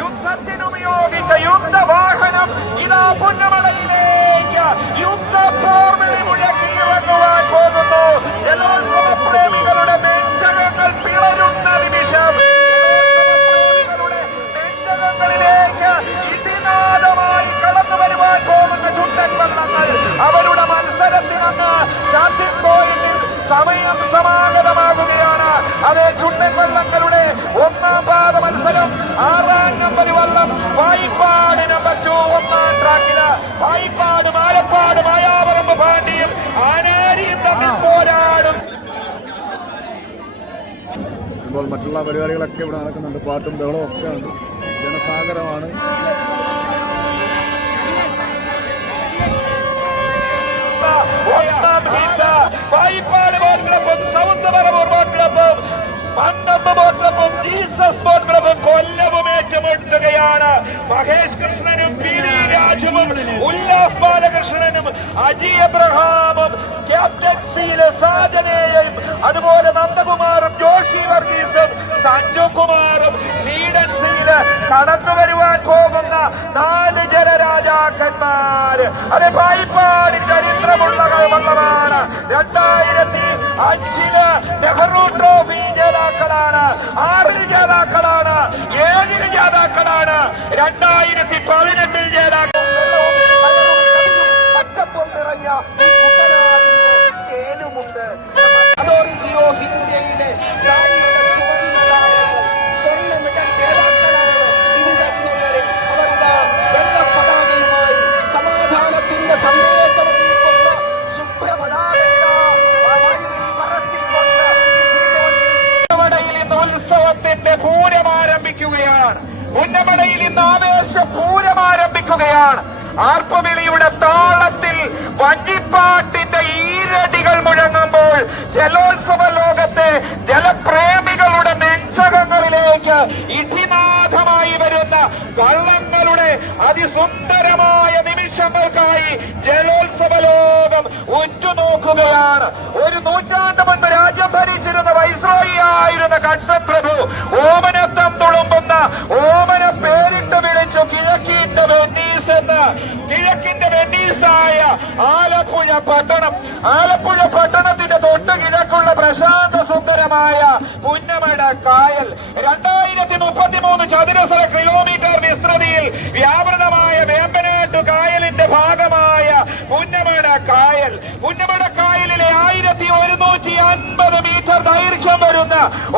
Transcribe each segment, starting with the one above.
യുദ്ധത്തിനുപയോഗിച്ച യുദ്ധവാഹനം ഇതാ പുന്നമടയിലേക്ക് യുദ്ധപോർവിളി മുഴക്കിയിറങ്ങുവാൻ പോകുന്നു. ജലോത്സവ പ്രേമികളുടെ നെഞ്ചകങ്ങൾ പിളരുന്ന നിമിഷം, നെഞ്ചകങ്ങളിലേക്ക് ഇതിനാദമായി കടന്നു വരുവാൻ പോകുന്ന ചുണ്ടൻ വള്ളങ്ങൾ അവരുടെ മത്സരത്തിനങ്ങ് സ്റ്റാർട്ടിംഗ് പോയിന്റിൽ സമയം സമാഗതമാകുകയാണ്. അതേ ചുണ്ടൻ വള്ളങ്ങളുടെ ഒന്നാം പാദ മത്സരം 6-ാം നമ്പർ വള്ളം വായിപ്പാട് നമ്പർ 2 ഒന്നാം ട്രാക്കില് വായിപ്പാട് മാലപ്പാട് മായാവറമ്പ് പാണ്ടിയും ആനാരിയും തമ്മിൽ പോരാടും. ഇപ്പോൾ മറ്റുള്ള പരിപാടികളൊക്കെ ഇവിടെ നടക്കുന്നുണ്ട്. പാട്ടും ബഹളവും ഒക്കെ ഉണ്ട്. ജനസാഗരമാണ്. വായിപ്പാട് ബോട്ട് ക്ലബും സൗത്ത് പറവൂർ ബോട്ട് ക്ലബും പന്തമ്പ് ബോട്ട് ക്ലബും ജീസസ് ബോട്ട് ക്ലബും കൊല്ലവും ഏറ്റുമുട്ടുകയാണ്. മഹേഷ് കൃഷ്ണനും പി വി രാജുവും ഉല്ലാസ് ബാലകൃഷ്ണനും അജി എബ്രഹാമും ക്യാപ്റ്റൻ സീല് സാജനേയും അതുപോലെ നന്ദകുമാറും ജോഷി വർഗീസും സഞ്ജു കുമാറും ലീഡൻ സീല് കടന്നു വരുവാൻ പോകുന്ന 4 ജലരാജാക്കന്മാര്. അത് വായിപ്പാടിൻ ചരിത്രമുള്ള വള്ളമാണ്. 2005 നെഹ്റു ട്രോഫി ജേതാക്കളാണ്, 6 ജേതാക്കളാണ്, 7 ജേതാക്കളാണ്, 2018 ജേതാക്കൾ. പച്ചപ്പോൾ നിറഞ്ഞ ചേലുമുണ്ട്. അതോറിറ്റി ഓഫ് ഇന്ത്യയിലെ സ്വർണ്ണ മെഡൽ ജേതാക്കളാണ്. വിവിധ ജില്ലകളിൽ അവരുടെ വെള്ളപ്പതാകയുമായി സമാധാനത്തിന്റെ സന്ദേശം ഉത്സവത്തിന്റെ പൂരം ആരംഭിക്കുകയാണ്. പുന്നമടയിൽ ഇന്ന് ആവേശ പൂരം ആരംഭിക്കുകയാണ്. ആർപ്പുവിളിയുടെ താളത്തിൽ വഞ്ചിപ്പാട്ടിന്റെ ഈരടികൾ മുഴങ്ങുമ്പോൾ ജലോത്സവ ലോകത്തെ ജലപ്രേമികളുടെ നെഞ്ചകങ്ങളിലേക്ക് ഇതിനാഥമായി വരുന്ന വള്ളങ്ങളുടെ അതിസുന്ദരമായ നിമിഷങ്ങൾക്കായി ജലോത്സവ ലോകം ഉറ്റുനോക്കുകയാണ്. ഒരു നൂറ്റാണ്ട് മുൻപ് രാജ്യം ഭരിച്ചിരുന്ന വൈസ്രോയി ആയിരുന്ന കട്സൻ പ്രഭു ഓമനത്തം തുളുമ്പുന്ന ഓമന പേരിട്ട് വിളിച്ചു കിഴക്കിന്റെ വെന്നീസ് എന്ന്. കിഴക്കിന്റെ വെന്നീസായ ആലപ്പുഴ പട്ടണം, ആലപ്പുഴ പട്ടണത്തിന്റെ തൊട്ട് കിഴക്കുള്ള പ്രശാന്ത സുന്ദരമായ പുന്നമട കായൽ 2033 ചതുരശ്ര കിലോമീറ്റർ വിസ്തൃതിയിൽ വ്യാപൃതമായ വേമ്പനാട്ടു കായലിന്റെ ഭാഗമായ പുന്നമട കായൽ. പുന്നമട കായലിലെ 1150 മീറ്റർ ദൈർഘ്യം വരുന്ന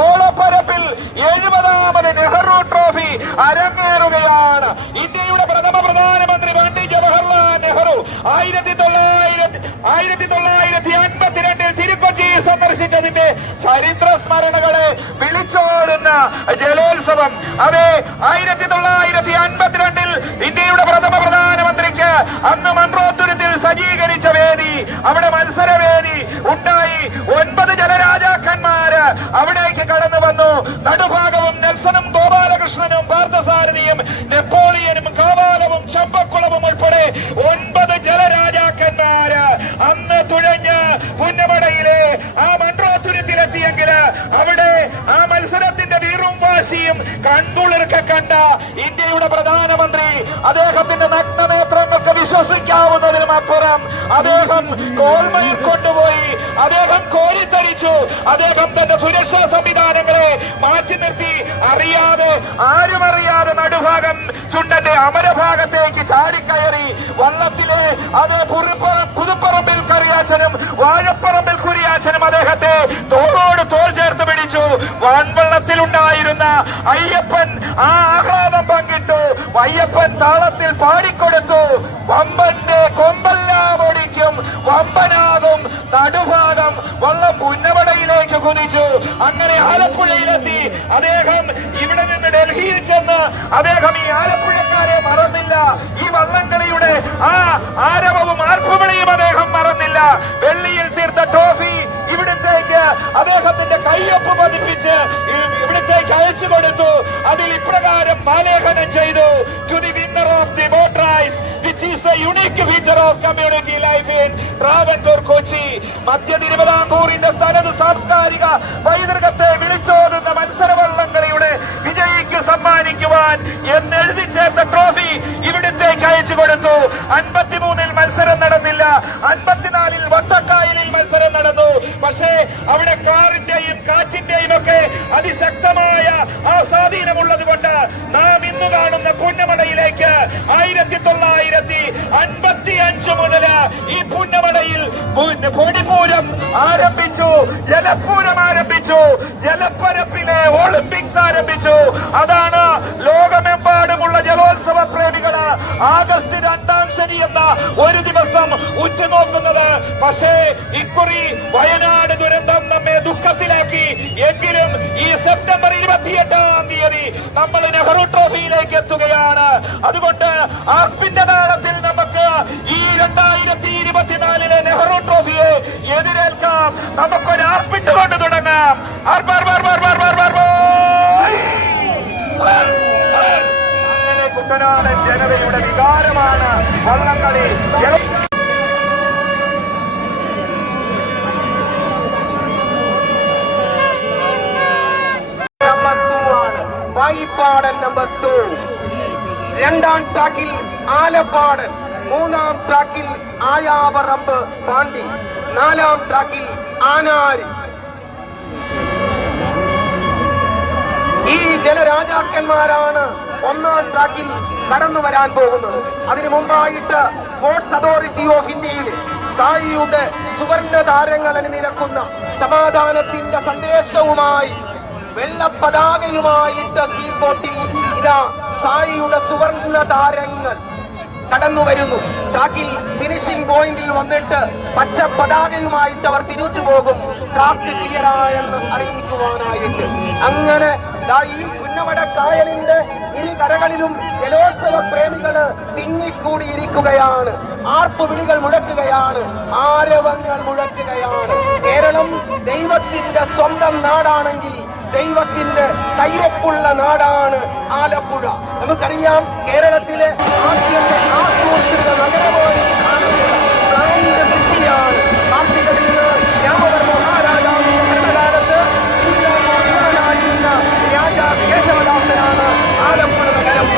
ഓളപ്പരപ്പിൽ 70ാമത് നെഹ്റു ട്രോഫി അരങ്ങേറുകയാണ്. ഇന്ത്യയുടെ പ്രഥമ പ്രധാനമന്ത്രി പണ്ഡിറ്റ് ജവഹർലാൽ നെഹ്റു 1952 തിരുക്കൊച്ചി സന്ദർശിച്ചതിന്റെ ചരിത്ര സ്മരണകളെ വിളിച്ചോടുന്ന ജലോത്സവം. അതെ, 1952 ഇന്ത്യയുടെ പ്രഥമ പ്രധാനമന്ത്രിക്ക് അന്ന് മൺട്രോത്തുരുത്തിൽ സജ്ജീകരിച്ച വേദി, അവിടെ മത്സരവേദി ഉണ്ടായി. 9 ജലരാജാക്കന്മാര് അവിടേക്ക് കടന്നു വന്നു. നടുഭാഗവും നെൽസണും ഗോപാലകൃഷ്ണനും പാർത്ഥസാരഥിയും നെപ്പോളിയനും കാവാലവും ചമ്പക്കുളവും ഉൾപ്പെടെ 9 ജലരാജാക്കന്മാര് അന്ന് തുഴഞ്ഞ് പുന്നമടയിലെ ആ മൺട്രോത്തുരുത്തിലെത്തിയെങ്കിൽ അവിടെ ആ മത്സരത്തിന്റെ വീറും വാശിയും കൺകുളിർക്കെ കണ്ട ഇന്ത്യയുടെ പ്രധാനമന്ത്രി അദ്ദേഹത്തിന്റെ നഗ്നനേത്രങ്ങൾക്ക് വിശ്വസിക്കാവുന്നതിനും അപ്പുറം അദ്ദേഹം കോൾമയിൽ കൊണ്ടുപോയി, അദ്ദേഹം കോരിത്തരിച്ചു, അദ്ദേഹം തന്റെ സുരക്ഷാ സംവിധാനങ്ങളെ മാറ്റി നിർത്തി അറിയാതെ ആരുമറിയാതെ നടുഭാഗം ചുണ്ടന്റെ അമരഭാഗത്തേക്ക് ചാടിക്കയറി വള്ളത്തിലെ അത് പുതുപ്പറമ്പിൽ കറിയാച്ചനും വാഴപ്പറമ്പിൽ കുരിയാച്ചനും അദ്ദേഹത്തെ തോളോട് തോൾ ചേർത്ത് പിടിച്ചു. വൻവള്ളത്തിലുണ്ടായിരുന്ന അയ്യപ്പൻ ആ ആഹ്ലാദം പങ്കിട്ടു. അയ്യപ്പൻ താളത്തിൽ പാടിക്കൊടുത്തു. വമ്പന്റെ കൊമ്പെല്ലാം ഒടിക്കും, വമ്പനാകും നടുഭാഗം. വള്ളം പുന്നമടയിലേക്ക് കുതിച്ചു. അങ്ങനെ ആലപ്പുഴയിലെത്തി. അദ്ദേഹം ഇവിടെ നിന്ന് ഡൽഹിയിൽ ചെന്ന് അദ്ദേഹം ഈ ആലപ്പുഴക്കാരെ മറന്നില്ല. ഈ വള്ളംകളിയുടെ ആ ആരവവും ആർപ്പുവിളിയും അദ്ദേഹം മറന്നില്ല. വെള്ളിയിൽ തീർത്ത ട്രോഫി ഇവിടത്തേക്ക് അദ്ദേഹത്തിന്റെ കയ്യൊപ്പ് പതിപ്പിച്ച് ഇവിടത്തേക്ക് അയച്ചു കൊടുത്തു. അതിൽ ഇപ്രകാരം ആലേഖനം ചെയ്തു: to the winner of the boat race with which is a unique feature of community life in Travancore, Kochi. മധ്യ തിരുവിതാംകൂറിന്റെ തനത് സാംസ്കാരിക പൈതൃകത്തെ വിളിച്ചോതുന്ന മത്സരവള്ളംകളിയുടെ വിജയിക്ക് സമ്മാനിക്കുവാൻ എന്നെഴുതി ചേർത്ത ട്രോഫി ഇവിടത്തേക്ക് അയച്ചു കൊടുത്തു. 53-ൽ മത്സരം നടന്നില്ല, 54-ൽ വട്ടക്കായലിൽ മത്സരം നടന്നു. പക്ഷേ അവിടെ കാറിന്റെയും കാറ്റിന്റെയും ഒക്കെ അതിശക്തമായ ആ സ്വാധീനമുള്ളത് കൊണ്ട് നാം ഇന്ന് കാണുന്ന പുന്നമടയിലേക്ക് 1955 മുതൽ ഈ പുന്നമടയിൽ പൊടിപൂരം ആരംഭിച്ചു, ജലപൂരം ആരംഭിച്ചു, ജലപ്പരപ്പിലെ ഒളിമ്പിക്സ് ആരംഭിച്ചു. അതാണ് ലോകമെമ്പാടുമുള്ള ജലോത്സവ പ്രേമികള് ആഗസ്റ്റ് 2-ാം ശനി എന്ന ഒരു ദിവസം ഉറ്റുനോക്കുന്നത്. പക്ഷേ ഇക്കുറി വയനാട് ദുരന്തം നമ്മെ ദുഃഖത്തിലാക്കി. എങ്കിലും ഈ സെപ്റ്റംബർ 28-ാം തീയതി നമ്മൾ നെഹ്റു ട്രോഫിയിലേക്ക് എത്തുകയാണ്. അതുകൊണ്ട് ആർപ്പിന്റെ താളത്തിൽ നമുക്ക് ഈ 2024-ലെ നെഹ്റു ട്രോഫിയെ എതിരേൽക്കാം. നമുക്കൊരു ആർപ്പിട്ട് കൊണ്ട് തുടങ്ങാം. അങ്ങനെ കുട്ടനാടൻ ജനതയുടെ വികാരമാണ് വള്ളംകളി. വായിപ്പാടൻ നമ്പർ 2, 2-ാം ട്രാക്കിൽ ആലപ്പാടൻ, 3-ാം ട്രാക്കിൽ ആയാവറമ്പ് പാണ്ടി, 4-ാം ട്രാക്കിൽ ആനാരി. ഈ ജലരാജാക്കന്മാരാണ് 1-ാം ട്രാക്കിൽ കടന്നു വരാൻ പോകുന്നത്. അതിനു മുമ്പായിട്ട് സ്പോർട്സ് അതോറിറ്റി ഓഫ് ഇന്ത്യയിൽ സായിയുടെ സുവർണ താരങ്ങൾ അണിനിരക്കുന്ന സമാധാനത്തിന്റെ സന്ദേശവുമായി വെള്ള പതാകയുമായിട്ട് സ്പീഡ് ബോട്ടിൽ ഇതാ സായിയുടെ സുവർണ താരങ്ങൾ കടന്നു വരുന്നു. ട്രാക്കിൽ ഫിനിഷിംഗ് പോയിന്റിൽ വന്നിട്ട് പച്ച പതാകയുമായിട്ട് അവർ തിരിച്ചു പോകും, ട്രാക്ക് ക്ലിയറായെന്ന് അറിയിക്കുവാനായിട്ട്. അങ്ങനെ ഈ പുന്നമട കായലിന്റെ ഇരു കരകളിലും ജലോത്സവ പ്രേമികള് തിങ്ങിക്കൂടിയിരിക്കുകയാണ്. ആർപ്പ് വിളികൾ മുഴക്കുകയാണ്, ആരവങ്ങൾ മുഴക്കുകയാണ്. കേരളം ദൈവത്തിന്റെ സ്വന്തം നാടാണെങ്കിൽ ദൈവത്തിന്റെ കയ്യൊപ്പുള്ള നാടാണ് ആലപ്പുഴ. നമുക്കറിയാം, കേരളത്തിലെ ആദ്യത്തെ ആസൂത്രിത നഗരമായി സിറ്റിയാണ്. കാർത്തികയിൽ നിന്ന് രാമവർമ്മ മഹാരാജാവിന്റെ ഭരണകാലത്ത് രാജാ കേശവദാസനാണ് ആലപ്പുഴ നഗരം.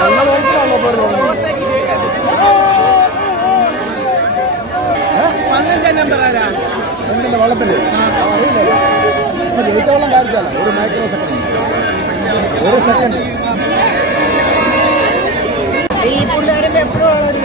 നല്ല നോക്കിലാണോ പോകുന്നത്? എന്തിന്റെ വെള്ളത്തില് ഇപ്പൊ ജയിച്ച വെള്ളം കാര്യത്തല്ല, ഒരു മൈക്രോ സെക്കൻഡ്, ഒരു സെക്കൻഡ്. ഈ പിള്ളേരും എപ്പോഴും